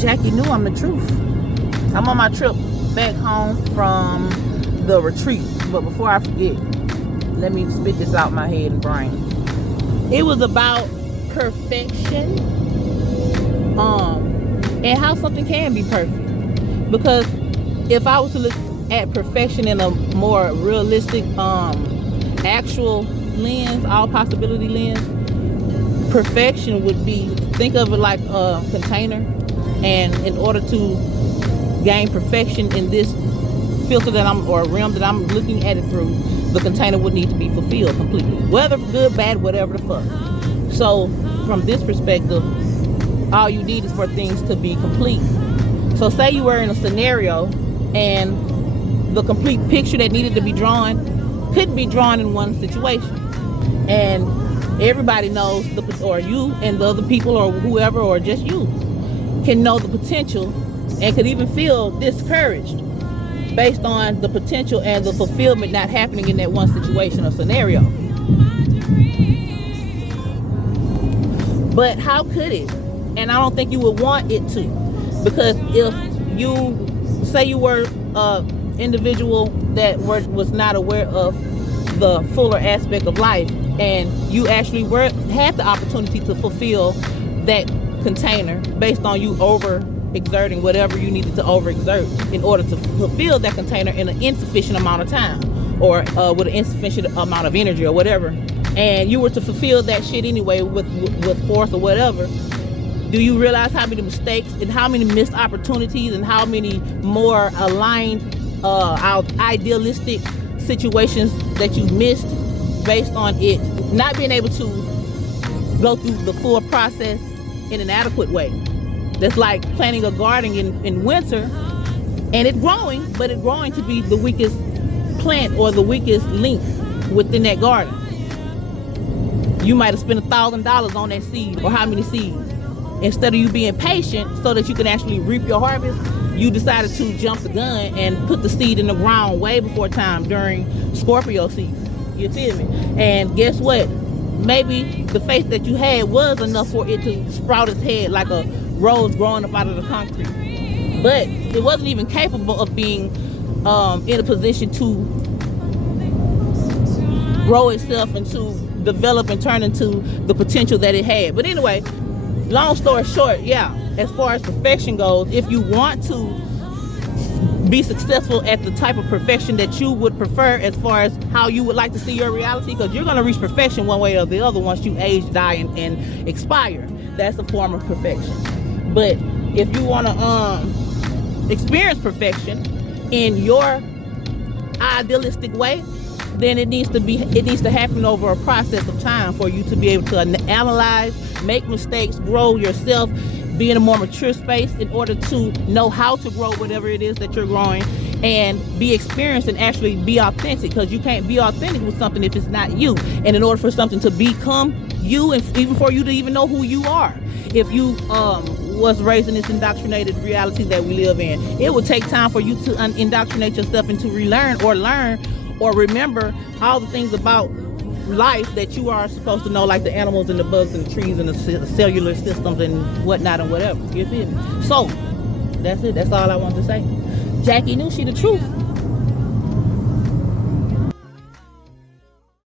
Jackie knew I'm the truth. I'm on my trip back home from the retreat. But before I forget, let me spit this out my head and brain. It was about perfection. And how something can be perfect. Because if I was to look at perfection in a more realistic, actual lens, all possibility lens, perfection would be, think of it like a container, and in order to gain perfection in this filter that or realm that I'm looking at it through, the container would need to be fulfilled completely, whether good, bad, whatever the fuck. So from this perspective, all you need is for things to be complete. So say you were in a scenario and the complete picture that needed to be drawn couldn't be drawn in one situation, and everybody knows, or you and the other people or whoever, or just you, can know the potential and could even feel discouraged based on the potential and the fulfillment not happening in that one situation or scenario. But how could it? And I don't think you would want it to, because if you say you were an individual that was not aware of the fuller aspect of life, and you actually had the opportunity to fulfill that container based on you overexerting whatever you needed to overexert in order to fulfill that container in an insufficient amount of time, or with an insufficient amount of energy or whatever, and you were to fulfill that shit anyway with force or whatever, do you realize how many mistakes and how many missed opportunities and how many more aligned idealistic situations that you missed based on it not being able to go through the full process in an adequate way? That's like planting a garden in winter, and it's growing, but it's growing to be the weakest plant or the weakest link within that garden. You might have spent $1,000 on that seed, or how many seeds. Instead of you being patient so that you can actually reap your harvest, you decided to jump the gun and put the seed in the ground way before time during Scorpio season. You feel me? And guess what? Maybe the faith that you had was enough for it to sprout its head like a rose growing up out of the concrete. But it wasn't even capable of being in a position to grow itself and to develop and turn into the potential that it had. But anyway, long story short, yeah, as far as perfection goes, if you want to be successful at the type of perfection that you would prefer as far as how you would like to see your reality, because you're going to reach perfection one way or the other once you age, die, and expire. That's a form of perfection. But if you want to experience perfection in your idealistic way, then it needs to happen over a process of time for you to be able to analyze, make mistakes, grow yourself, be in a more mature space in order to know how to grow whatever it is that you're growing, and be experienced and actually be authentic, because you can't be authentic with something if it's not you. And in order for something to become you, and even for you to even know who you are, if you was raised in this indoctrinated reality that we live in, it would take time for you to indoctrinate yourself and to relearn or learn or remember all the things about life that you are supposed to know, like the animals and the bugs and the trees and the cellular systems and whatnot and whatever. You feel me? So that's it. That's all I wanted to say. Jackie knew she the truth.